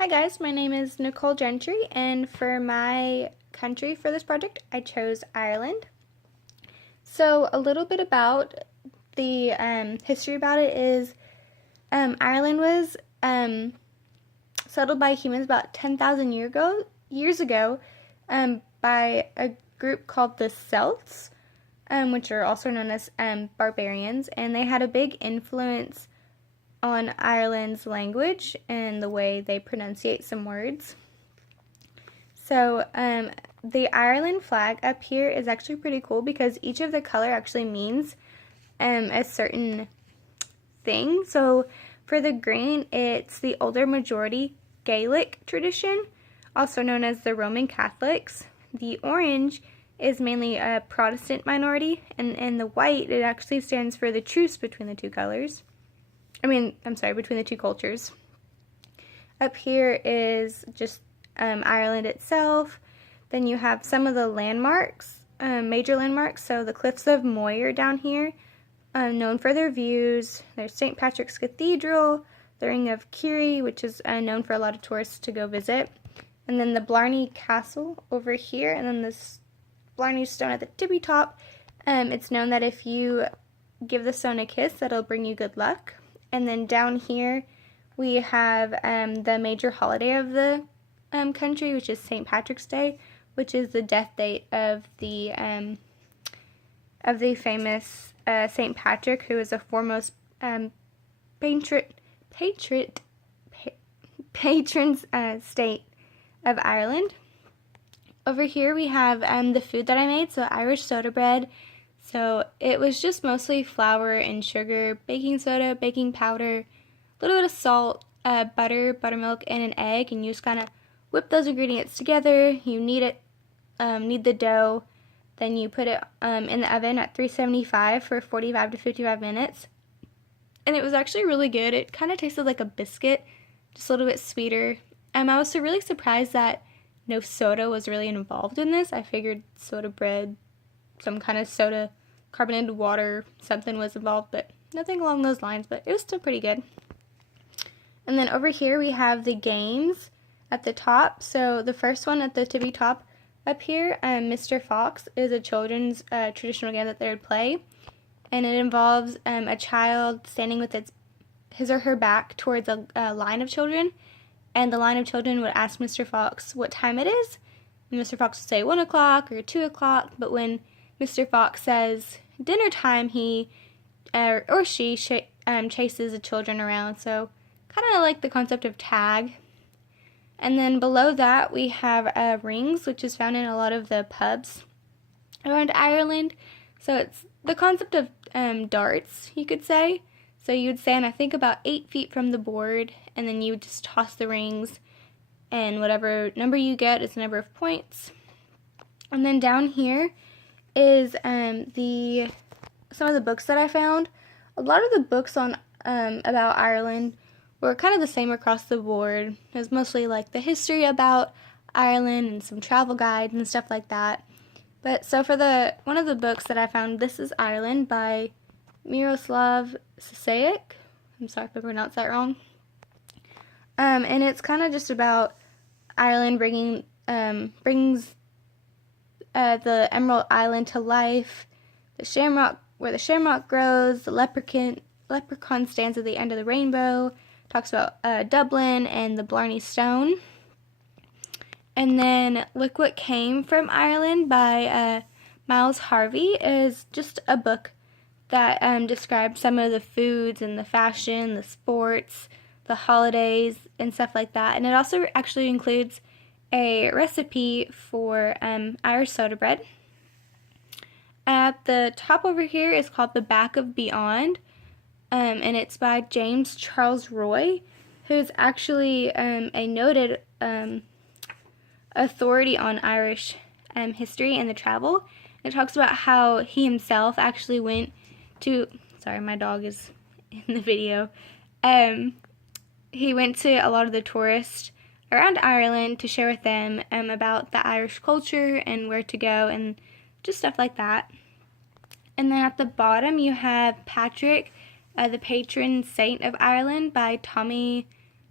Hi guys, my name is Nicole Gentry, and for my country for this project, I chose Ireland. So a little bit about the history about it is Ireland was settled by humans about 10,000 years ago by a group called the Celts, which are also known as barbarians, and they had a big influence on Ireland's language and the way they pronunciate some words. So the Ireland flag up here is actually pretty cool because each of the color actually means a certain thing. So for the green, it's the older majority Gaelic tradition, also known as the Roman Catholics. The orange is mainly a Protestant minority, and the white, it actually stands for the truce between the two colors. Between the two cultures. Up here is just Ireland itself. Then you have some of the landmarks, major landmarks. So the Cliffs of Moher down here, known for their views. There's St. Patrick's Cathedral, the Ring of Kerry, which is known for a lot of tourists to go visit. And then the Blarney Castle over here, and then this Blarney Stone at the tippy top. It's known that if you give the stone a kiss, that'll bring you good luck. And then down here we have the major holiday of the country, which is St. Patrick's Day, which is the death date of the famous St. Patrick, who is a foremost patron state of Ireland. Over here we have the food that I made, so Irish soda bread. So it was just mostly flour and sugar, baking soda, baking powder, a little bit of salt, butter, buttermilk, and an egg, and you just kind of whip those ingredients together. You knead the dough, then you put it in the oven at 375 for 45 to 55 minutes. And it was actually really good. It kind of tasted like a biscuit, just a little bit sweeter. I was really surprised that no soda was really involved in this. I figured soda bread, some kind of soda, carbonated water, something was involved, but nothing along those lines, but it was still pretty good. And then over here we have the games at the top. So the first one at the tippy top up here, Mr. Fox, is a children's traditional game that they would play, and it involves a child standing with his or her back towards a line of children, and the line of children would ask Mr. Fox what time it is, and Mr. Fox would say 1 o'clock or 2 o'clock, but when Mr. Fox says dinner time, he or she chases the children around, so kind of like the concept of tag. And then below that we have rings, which is found in a lot of the pubs around Ireland. So it's the concept of darts, you could say. So you would stand, I think, about 8 feet from the board, and then you would just toss the rings, and whatever number you get is the number of points. And then down here is some of the books that I found. A lot of the books on about Ireland were kind of the same across the board. It was mostly like the history about Ireland and some travel guides and stuff like that. But so for one of the books that I found, This is Ireland by Miroslav Sisek. I'm sorry if I pronounced that wrong. And it's kind of just about Ireland brings the Emerald Island to life, where the shamrock grows, the leprechaun stands at the end of the rainbow, talks about Dublin and the Blarney Stone. And then Look What Came from Ireland by Miles Harvey is just a book that describes some of the foods and the fashion, the sports, the holidays, and stuff like that. And it also actually includes a recipe for Irish soda bread. At the top over here is called The Back of Beyond, and it's by James Charles Roy, who's actually a noted authority on Irish history and the travel. It talks about how he himself actually went to, sorry, my dog is in the video. He went to a lot of the tourists around Ireland to share with them about the Irish culture and where to go and just stuff like that. And then at the bottom you have Patrick, the patron saint of Ireland by Tommy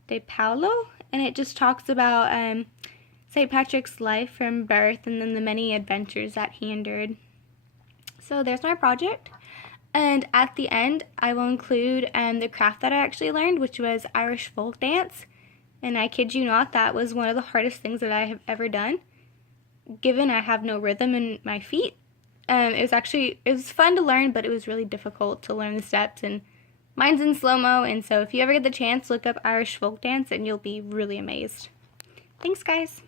De Paulo, and it just talks about St. Patrick's life from birth and then the many adventures that he endured. So there's my project. And at the end, I will include the craft that I actually learned, which was Irish folk dance. And I kid you not, that was one of the hardest things that I have ever done, given I have no rhythm in my feet. It was fun to learn, but it was really difficult to learn the steps, and mine's in slow-mo, and so if you ever get the chance, look up Irish folk dance and you'll be really amazed. Thanks, guys.